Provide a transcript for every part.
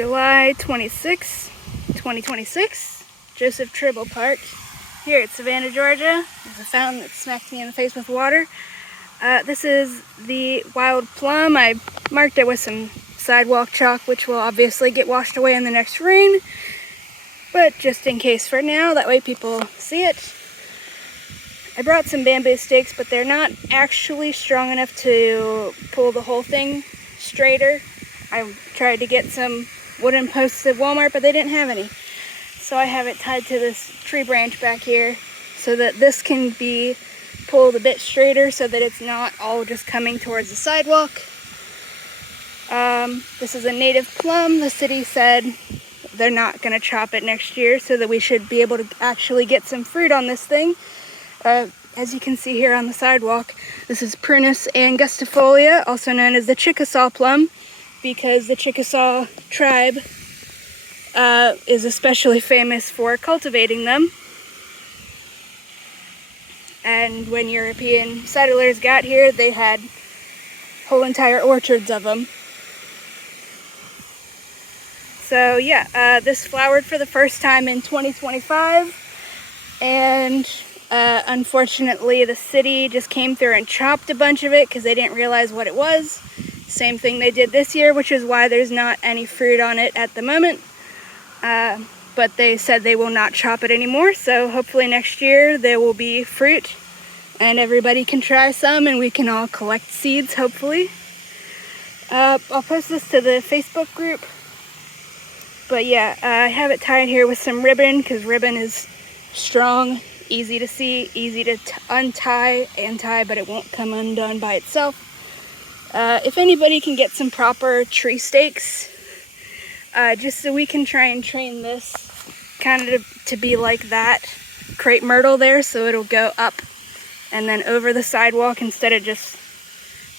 July 26, 2026, Joseph Tribble Park here at Savannah, Georgia. There's a fountain that smacked me in the face with water. This is the wild plum. I marked it with some sidewalk chalk, which will obviously get washed away in the next rain, but just in case for now, that way people see it. I brought some bamboo stakes, but they're not actually strong enough to pull the whole thing straighter. I tried to get some wooden posts at Walmart, but they didn't have any. So I have it tied to this tree branch back here so that this can be pulled a bit straighter so that it's not all just coming towards the sidewalk. This is a native plum. The city said they're not going to chop it next year, so that we should be able to actually get some fruit on this thing. As you can see here on the sidewalk, this is Prunus angustiolia, also known as the Chickasaw plum, because the Chickasaw tribe is especially famous for cultivating them. And when European settlers got here, they had whole entire orchards of them. So yeah, this flowered for the first time in 2025, and unfortunately the city just came through and chopped a bunch of it because they didn't realize what it was. Same thing they did this year, which is why there's not any fruit on it at the moment. But they said they will not chop it anymore, so hopefully next year there will be fruit and everybody can try some and we can all collect seeds, hopefully. I'll post this to the Facebook group. But yeah, I have it tied here with some ribbon because ribbon is strong, easy to see, easy to untie and tie, but it won't come undone by itself. If anybody can get some proper tree stakes, just so we can try and train this kind of to be like that crepe myrtle there, so it'll go up and then over the sidewalk instead of just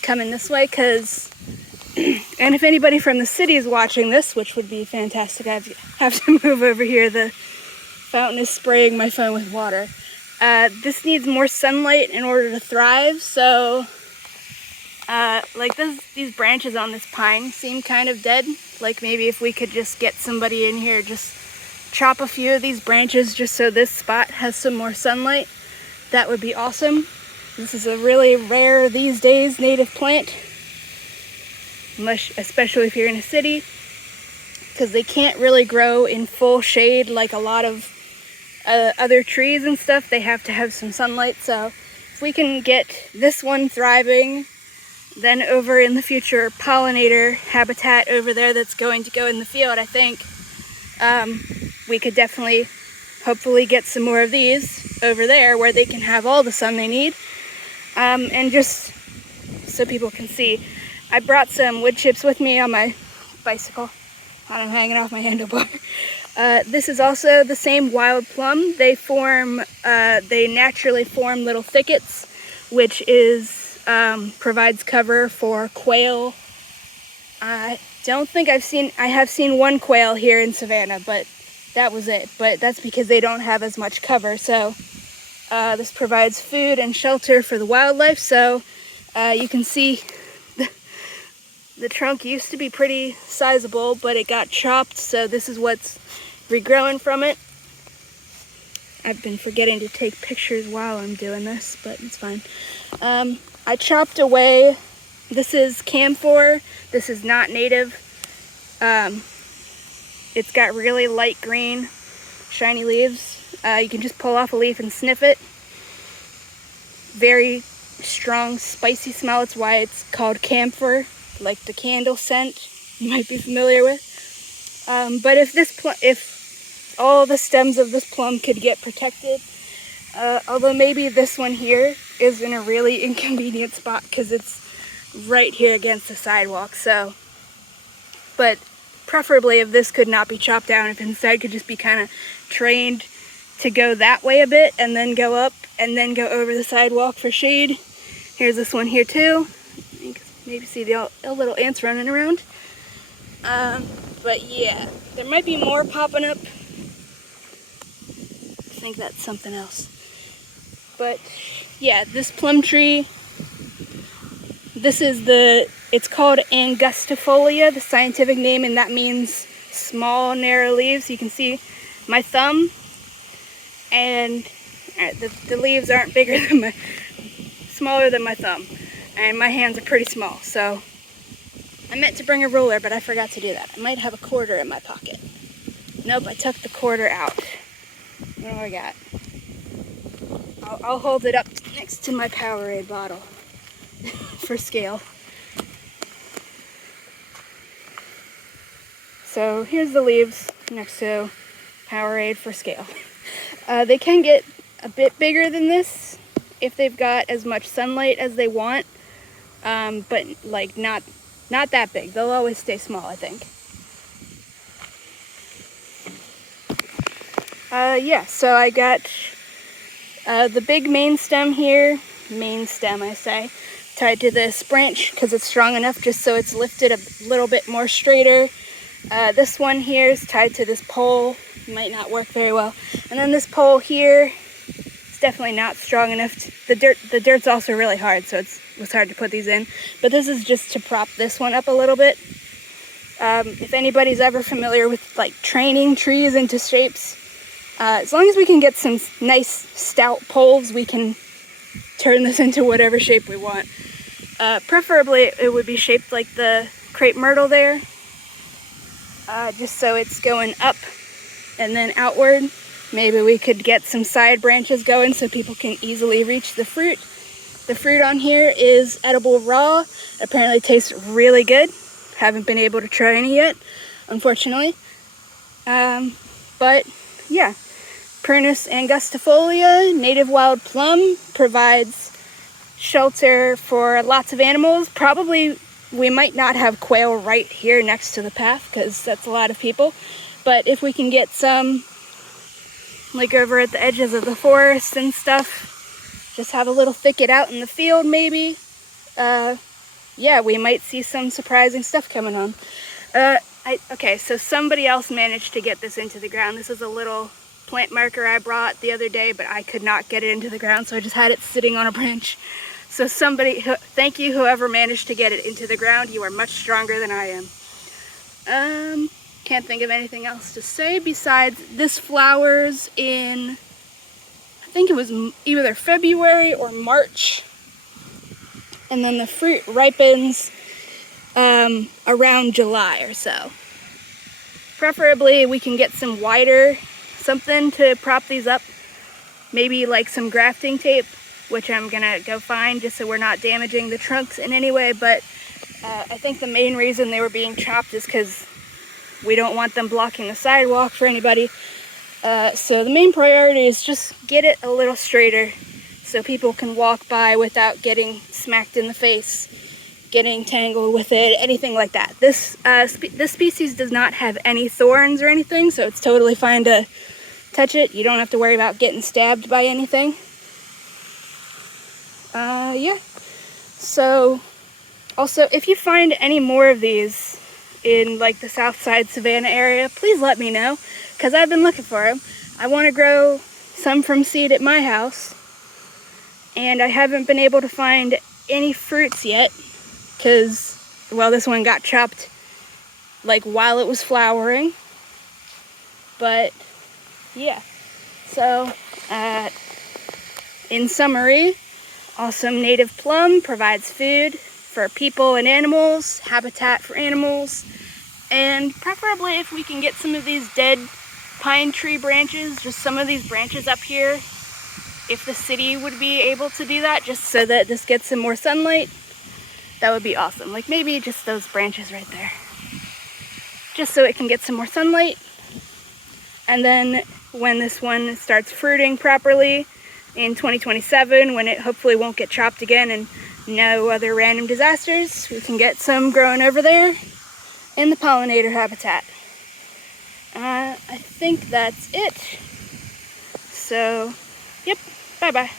coming this way, and if anybody from the city is watching this, which would be fantastic, I have to move over here, the fountain is spraying my phone with water. This needs more sunlight in order to thrive, so like these branches on this pine seem kind of dead. Like maybe if we could just get somebody in here, just chop a few of these branches just so this spot has some more sunlight, that would be awesome. This is a really rare these days native plant, especially if you're in a city, because they can't really grow in full shade like a lot of other trees and stuff. They have to have some sunlight. So if we can get this one thriving, then over in the future pollinator habitat over there that's going to go in the field, I think we could definitely hopefully get some more of these over there where they can have all the sun they need. And just so people can see, I brought some wood chips with me on my bicycle and I'm hanging off my handlebar. This is also the same wild plum. They naturally form little thickets, which is provides cover for quail. I have seen one quail here in Savannah, but that was it. But that's because they don't have as much cover. So this provides food and shelter for the wildlife. So you can see the trunk used to be pretty sizable, but it got chopped. So this is what's regrowing from it. I've been forgetting to take pictures while I'm doing this, but it's fine. I chopped away, this is camphor, this is not native. It's got really light green, shiny leaves. You can just pull off a leaf and sniff it. Very strong, spicy smell. It's why it's called camphor, like the candle scent you might be familiar with. But if all the stems of this plum could get protected, although maybe this one here is in a really inconvenient spot because it's right here against the sidewalk. So, but preferably if this could not be chopped down, if instead could just be kind of trained to go that way a bit and then go up and then go over the sidewalk for shade. Here's this one here too. You can maybe see the little ants running around. But yeah, there might be more popping up. I think that's something else. But yeah, this plum tree, it's called angustiolia, the scientific name, and that means small, narrow leaves. You can see my thumb, and the leaves aren't bigger than smaller than my thumb, and my hands are pretty small. So I meant to bring a ruler, but I forgot to do that. I might have a quarter in my pocket. Nope, I took the quarter out. What do I got? I'll hold it up next to my Powerade bottle for scale. So here's the leaves next to Powerade for scale. They can get a bit bigger than this if they've got as much sunlight as they want, but like not that big. They'll always stay small, I think. Yeah, so I got the big main stem here, I say, tied to this branch because it's strong enough just so it's lifted a little bit more straighter. This one here is tied to this pole. Might not work very well. And then this pole here is definitely not strong enough. The dirt's also really hard, so it was hard to put these in. But this is just to prop this one up a little bit. If anybody's ever familiar with like training trees into shapes, as long as we can get some nice stout poles, we can turn this into whatever shape we want. Preferably it would be shaped like the crepe myrtle there, just so it's going up and then outward. Maybe we could get some side branches going so people can easily reach the fruit. The fruit on here is edible raw. Apparently it tastes really good. Haven't been able to try any yet, unfortunately. But yeah, Prunus angustiolia, native wild plum, provides shelter for lots of animals. Probably we might not have quail right here next to the path because that's a lot of people. But if we can get some, like over at the edges of the forest and stuff, just have a little thicket out in the field maybe, yeah, we might see some surprising stuff coming on. Okay, so somebody else managed to get this into the ground. This is a little plant marker I brought the other day, but I could not get it into the ground, so I just had it sitting on a branch. So thank you whoever managed to get it into the ground. You are much stronger than I am. Can't think of anything else to say besides this flowers in, I think it was either February or March. And then the fruit ripens around July or so. Preferably we can get some wider something to prop these up. Maybe like some grafting tape, which I'm gonna go find just so we're not damaging the trunks in any way. But I think the main reason they were being chopped is because we don't want them blocking the sidewalk for anybody. So the main priority is just get it a little straighter so people can walk by without getting smacked in the face, getting tangled with it, anything like that. This species does not have any thorns or anything, so it's totally fine to touch it. You don't have to worry about getting stabbed by anything. Yeah. So, also, if you find any more of these in like the Southside Savannah area, please let me know, because I've been looking for them. I want to grow some from seed at my house, and I haven't been able to find any fruits yet, because, well, this one got chopped like while it was flowering. But yeah, so in summary, awesome native plum provides food for people and animals, habitat for animals, and preferably if we can get some of these dead pine tree branches, just some of these branches up here, if the city would be able to do that, just so that this gets some more sunlight, that would be awesome. Like maybe just those branches right there, just so it can get some more sunlight. And then when this one starts fruiting properly in 2027, when it hopefully won't get chopped again and no other random disasters, we can get some growing over there in the pollinator habitat. I think that's it. So, yep, bye-bye.